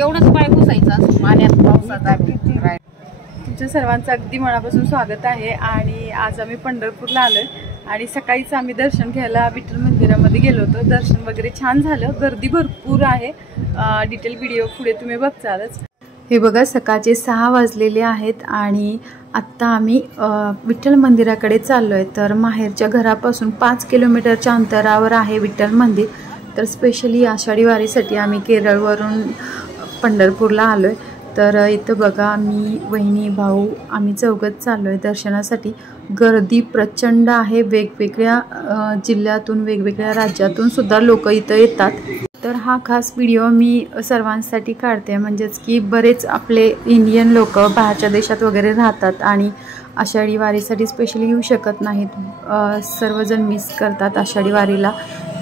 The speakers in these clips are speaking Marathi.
एवढंच पाय घुसायचं पाण्यात पावसात. तुमच्या सर्वांचं अगदी मनापासून स्वागत आहे. आणि आज आम्ही पंढरपूरला आलोय आणि सकाळीच आम्ही दर्शन घ्यायला विठ्ठल मंदिरामध्ये गेलो होतो. दर्शन वगैरे छान झालं. गर्दी भरपूर आहे. डिटेल व्हिडिओ पुढे तुम्ही बघचालच. हे बघा सकाळचे 6 वाजलेले आहेत आणि आत्ता आम्ही विठ्ठल मंदिराकडे चाललो आहे. तर माहेरच्या घरापासून 5 किलोमीटरच्या अंतरावर आहे विठ्ठल मंदिर. तर स्पेशली आषाढी वारीसाठी आम्ही केरळवरून पंढरपूरला आलो आहे. तर इथं बघा मी वहिनी भाऊ आम्ही चौघत चाललो आहे दर्शनासाठी. गर्दी प्रचंड आहे. वेगवेगळ्या जिल्ह्यातून वेगवेगळ्या राज्यातून सुद्धा लोक इथं येतात. तर हा खास व्हिडिओ मी सर्वांसाठी काढते, म्हणजेच की बरेच आपले इंडियन लोक बाहेरच्या देशात वगैरे राहतात आणि आषाढी वारीसाठी स्पेशली येऊ शकत नाहीत. सर्वजण मिस करतात आषाढी वारीला.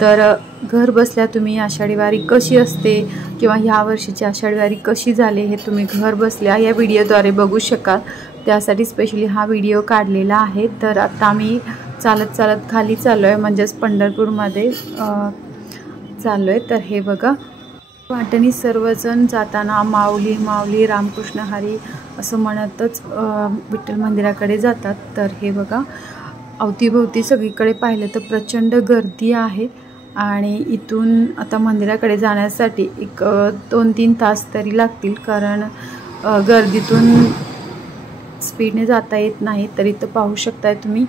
तर घर बसल्या तुम्ही आषाढी वारी कशी असते किंवा ह्या वर्षीची आषाढी वारी कशी झाली हे तुम्ही घर बसल्या या व्हिडिओद्वारे बघू शकाल. त्यासाठी स्पेशली हा व्हिडिओ काढलेला आहे. तर आता आम्ही चालत चालत खाली चाललो आहे, म्हणजेच पंढरपूरमध्ये चाललो आहे. तर हे बघा वाटेने सर्वजण जाताना माऊली माऊली रामकृष्ण हरी असं म्हणतच विठ्ठल मंदिराकडे जातात. तर हे बघा अवतीभोवती सगळीकडे पाहिलं तर प्रचंड गर्दी आहे. आणि इथून आता मंदिराकडे जाण्यासाठी एक 2-3 तास तरी लागतील, कारण गर्दीतून स्पीडने जाता येत नाही. तर इथं पाहू शकताय तुम्ही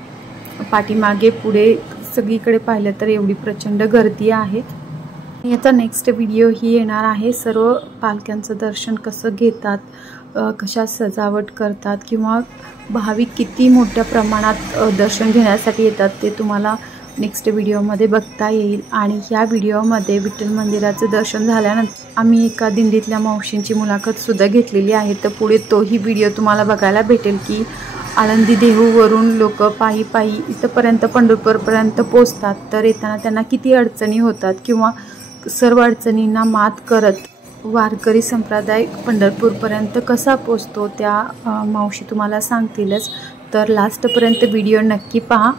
पाठीमागे पुढे सगळीकडे पाहिलं तर एवढी प्रचंड गर्दी आहे. याचा नेक्स्ट व्हिडिओ ही येणार आहे. सर्व पालख्यांचं दर्शन कसं घेतात, कशा सजावट करतात किंवा भाविक किती मोठ्या प्रमाणात दर्शन घेण्यासाठी येतात ते तुम्हाला नेक्स्ट व्हिडिओमध्ये बघता येईल. आणि ह्या व्हिडिओमध्ये विठ्ठल मंदिराचं दर्शन झाल्यानंतर आम्ही एका दिंडीतल्या मावशींची मुलाखतसुद्धा घेतलेली आहे. तर पुढे तोही व्हिडिओ तुम्हाला बघायला भेटेल की आळंदी देहूवरून लोक पायी पायी इथंपर्यंत पंढरपूरपर्यंत पोचतात. तर येताना त्यांना किती अडचणी होतात किंवा सर्व अडचणींना मात करत वारकरी संप्रदाय पंढरपूरपर्यंत कसा पोचतो त्या मावशी तुम्हाला सांगतीलच. तर लास्टपर्यंत व्हिडिओ नक्की पहा.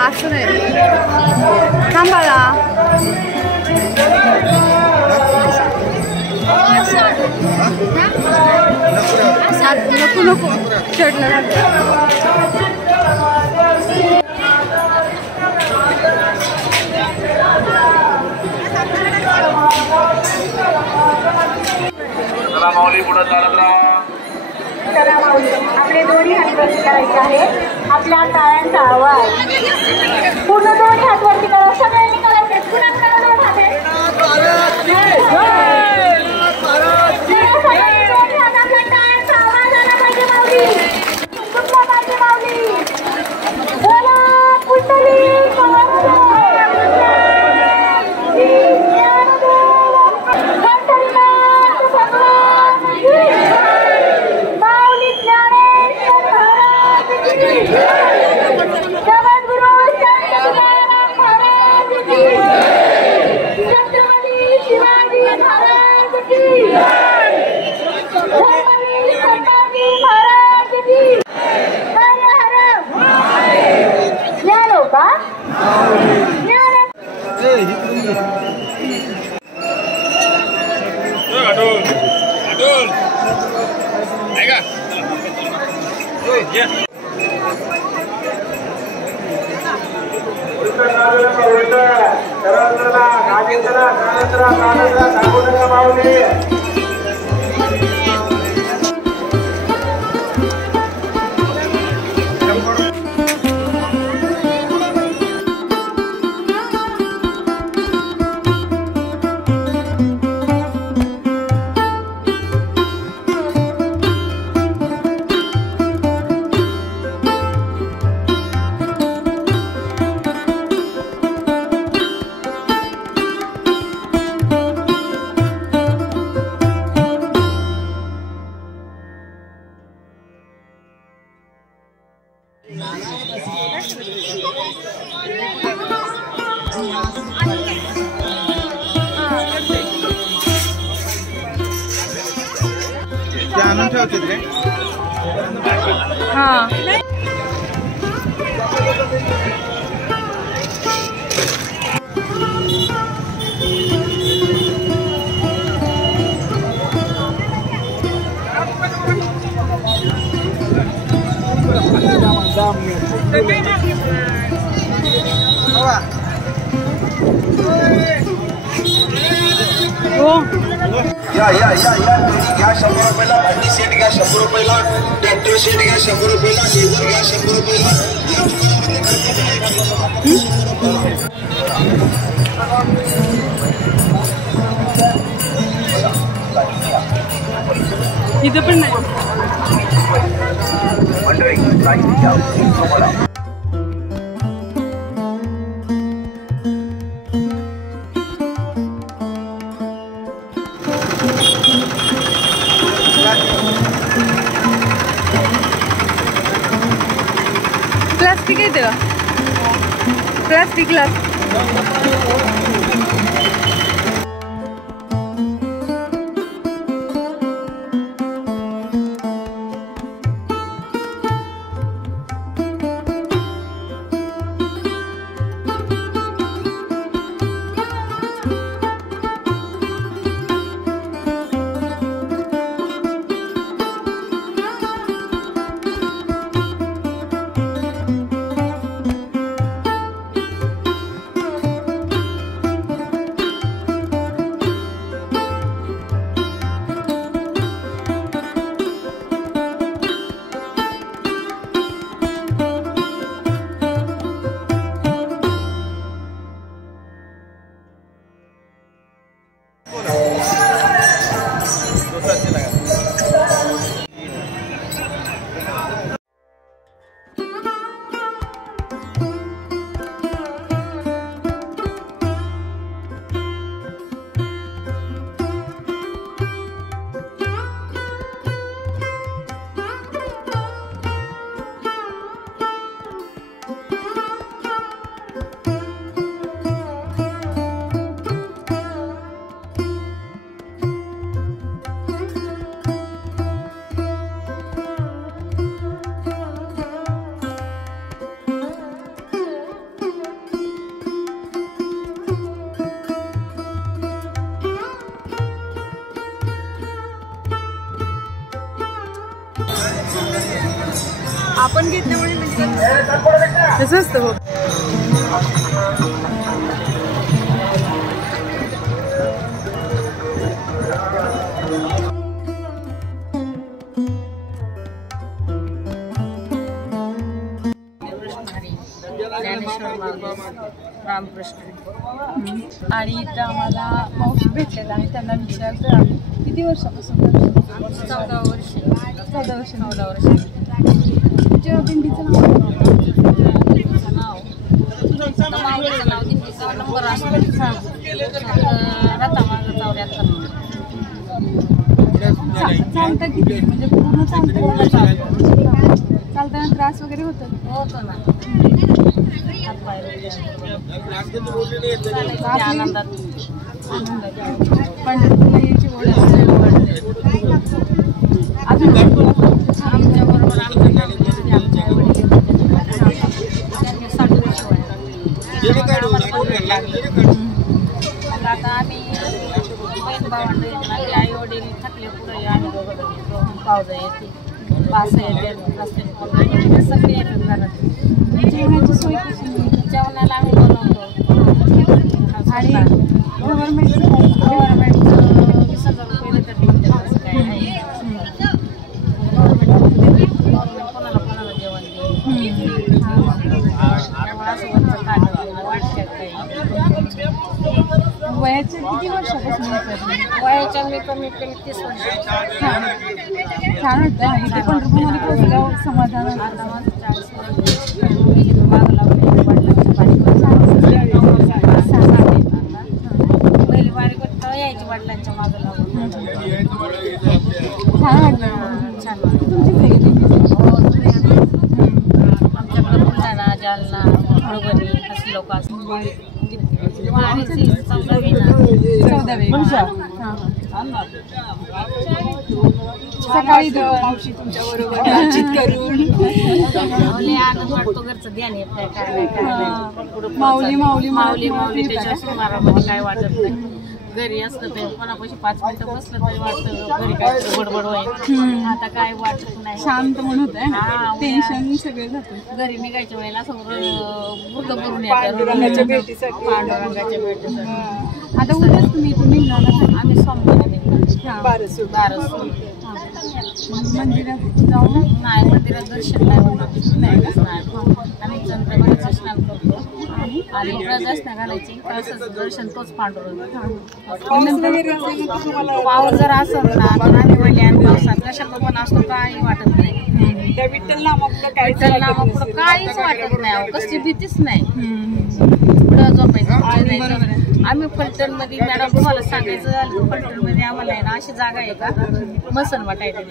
असं नाही थांबाला नको नको चढलं माऊली पुढे चालत राहा. आपले दोन्ही हात वरती करायचे आहे. आपल्या टाळ्यांचा आवाज पूर्ण दोन्ही हात वरती करा. सगळ्यांनी करायचे. पुन्हा दोन हात आपल्या टाळ्यांचा आवाज आला पाहिजे. माऊली कुठला पाहिजे माऊली बोला कुठली आणून ठेवते रे. हा या घ्या 100 रुपयाला, भांडी सेट घ्या 100 रुपयाला, ट्रॅक्टर सेट घ्या 100 रुपयाला, लेझर घ्या 100 रुपयाला. इथं पण नाही. प्लास्टिक येते का? Plastic glass. आपण घेतल्यामुळे कसं असतं हो. आणि इथं आम्हाला मावशी भेटलेला आहे. त्यांना विचारतो आम्ही किती वर्षापासून? 14 वर्ष. तुझ्या दिंडीचं नाव? नंबर चालतं किती म्हणजे पूर्ण चालताना त्रास वगैरे होतो ना? आनंदात पंढरपूरला यायची ओढ असते. अजून आमच्या बरोबर आता आम्ही बहीण भावंड आई वडील थकले पुढे आम्ही दोघं पावजा येते बासा येतात रस्त्याने सगळे येतात घरात. जेवणाची सोय कशी आहे? जेवणाला आम्ही बनवतो आणि गव्हर्नमेंटचं गव्हर्नमेंटचं 20,000 रुपये देतात म्हणतात असं काय नाही. गव्हर्नमेंट कोणाला जेवण देईल त्यामुळे असं वरचं काढलं वाटतात काही. वयाच्या किती वर्षापासून येतात? वयाच्या मी कमीत कमी 30 वर्ष. छान वाटतं आणि ते पंढरपूरमध्ये पोहोचल्यावर समाधान होतं. आता माझं 40 वर्ष मागं लावलं वडिलांच्या पहिली बारीक वाटतं यायची वडिलांच्या मागं लावून. छान वाटलं. छान वाटतं. आमच्याकडे बुलढाणा जालना परभणी असे लोक असतात. वारीची 14वी सकाळी मावशी तुमच्या बरोबर आनंद वाटतो. घरचं ध्यान येत नाही काय नाही. माऊली माऊली माऊली माऊली त्याच्या समारंभाला काय वाटत नाही. घरी असलं तर कोणापाशी 5 मिनिटं बसलं तरी वाटतं घरी काय बडबड होईल. आता काय वाटत नाही. शांत म्हणून होत आहे. टेन्शन सगळे जातं. घरी निघायच्या वेळेला असं मुर्द करून येतात पांडुरंगाच्या भेटीसाठी. आता उद्याच तुम्ही इथून निघणार? आम्ही सोमवारी निघणार. बारस मंदिरात जाऊन नाही मंदिरात दर्शन नाही होणार. आम्ही चंद्रभागेचं स्नान करतो आणि प्रदर्शन घालायची कळसाचं दर्शन तोच पांडुरंग. पाऊस जर असेल ना तर आम्ही वळले आणि पावसात कशात पण असतो काही वाटत नाही. विठ्ठल नामापुढं काहीच वाटत नाही. कसली भीतीच नाही. पुढं झोपायचं. आम्ही फलटणमध्ये मॅडम तुम्हाला सांगायचं झालं फलटणमध्ये आम्हाला आहे ना अशी जागा आहे का मसन वाटायची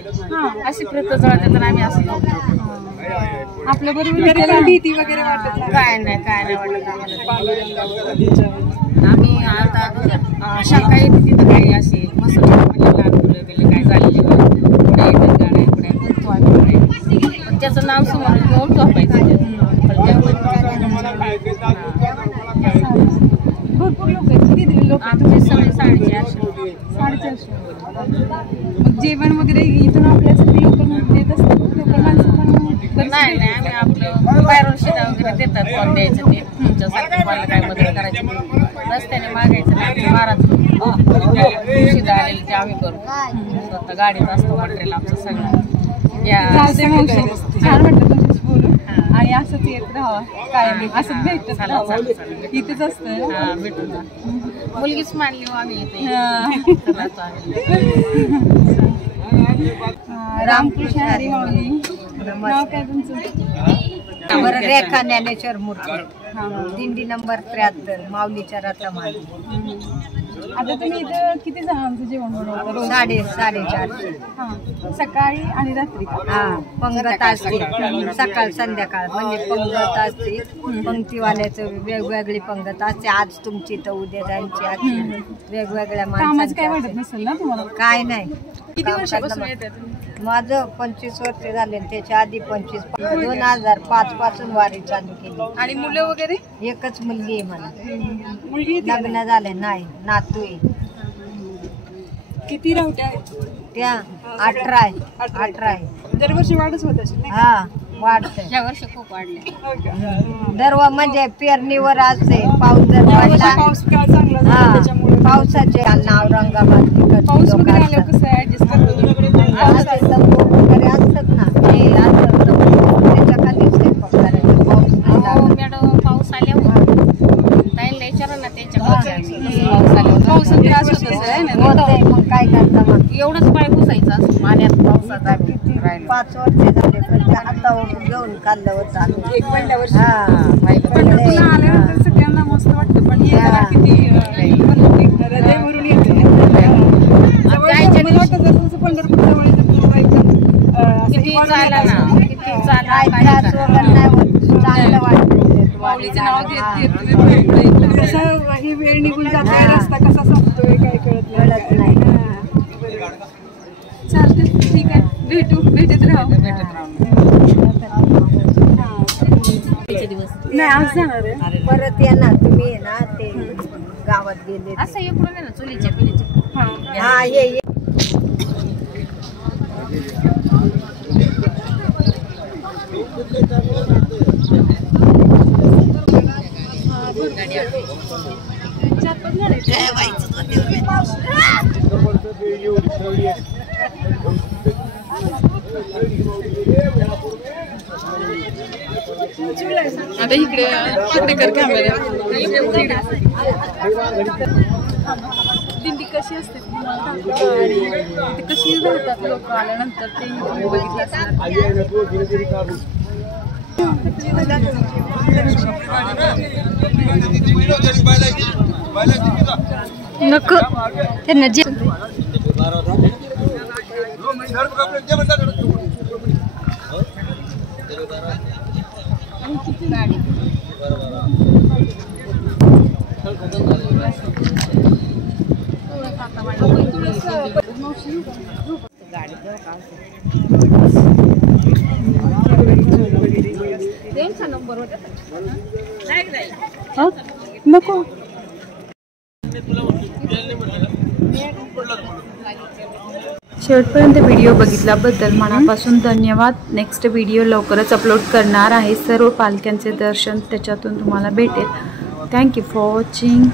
अशी प्रत जळतात तर आम्ही असं आपल्या बरोबर भीती वगैरे वाटत काय नाही वाटत आम्हाला. आम्ही आता शाखा येते तिथं काही असे मसन लहान मुलं गेले काय झालेले पुढे येतात गाड्या पुढे म्हणतो आम्ही पण त्याचं नाव समोर घेऊन झोपायचं. भरपूर लोक आहेत. किती लोक? आमचे सगळे 450. मग जेवण वगैरे इथून आपल्यासाठी लोक देत असतात. लोकल माणसं पण नाही आपलं बाहेरून शिदा वगैरे देतात. कोण द्यायचं ते तुमच्यासाठी मला काय मदत करायची रस्त्याने मागायचं नाही. महाराज शिदा आलेली ते आम्ही करू. स्वतः गाडीत असतो मटेरियल आमचं सगळं. छान वाटतं तुमच्याशी बोलून आणि असंच येत राहावं काय असंच भेटत इथेच असतं. भेटून मुलगीच मानली आम्ही इथे. रामकृष्ण हरी माऊली. नाव काय तुमचं? रेखा ज्ञानेश्वर मूर्ती. दिंडी नंबर 73 माऊलीच्या रथामागे. आता तुम्ही इथं किती जणांचं जेवण बनवता? 4:30. सकाळी आणि रात्री? पंगत असते सकाळ संध्याकाळ म्हणजे पंगत असते. पंक्तीवाल्याचं वेगवेगळी पंगत असते. आज तुमची तर उद्या त्यांची वेगवेगळ्या कामाचं काय वाटत नसेल ना तुम्हाला? काय नाही. किती वर्षापासून येतात? माझं 25 वर्ष झाले. त्याच्या आधी 2005 पासून वारी चालू केली. आणि मुलं वगैरे? एकच मुलगी आहे मला. मुलगी लग्न झाले नाही. नातू आहे. किती रावट्या आहेत? त्या 18 आहे. दरवर्षी वाढच होत असेल? हा वाढते. या वर्षी खूप वाढले. दरवा म्हणजे पेरणीवर असते. पाऊस जर वाढला पाऊस काय चांगला झाला त्याच्यामुळे पावसाचे औरंगाबाद पाऊस वगैरे आल्यावर कसं ऍडजस्ट करतो? वगैरे असतात ना ते असतात त्याच्या खालीच स्वयंपाक करायचा. पाऊस नाही लागला. मॅडम पाऊस आल्यावर ताईला विचारा ना त्यांच्या पाऊस आल्यावर पाऊस त्रास होत असेल होतंय. मग काय करता मग एवढंच पाय पुसायचं पाण्यात पावसात आम्ही 5 वर्ष झाले पण ते आता घेऊन खाल्लं होतं. एक पहिल्या वर्षी हा आल्यानंतर सगळ्यांना मस्त वाटतं. पण हे जरा किती हृदय भरून येते. मला वाटतं जसं पंढरपूर जवळ किती चाला ना किती चाला त्रास वगैरे नाही होत. चांगलं वाटतं. माऊलीचं नाव घेत पुढे कसं ही वेळ निघून जाते. रस्ता कसा संपतोय काय कळत नाही. चालते ठीक आहे. भेटत राहू. नाही आज जाणार आहे. परत येणार तुम्ही ना ते गावात गेले असं इकडून आहे ना चुलीच्या पिलीच्या हा ये आता इकडे कर कॅमेरा. दिंडी कशी असते आणि कशी राहतात लोक आल्यानंतर ते बघितलं असणार. नको त्यांना जे नको. शेवटपर्यंत व्हिडिओ बघितल्याबद्दल मनापासून धन्यवाद. नेक्स्ट व्हिडिओ लवकरच अपलोड करणार आहे. सर्व पालख्यांचे दर्शन त्याच्यातून तुम्हाला भेटेल. Thank you for watching.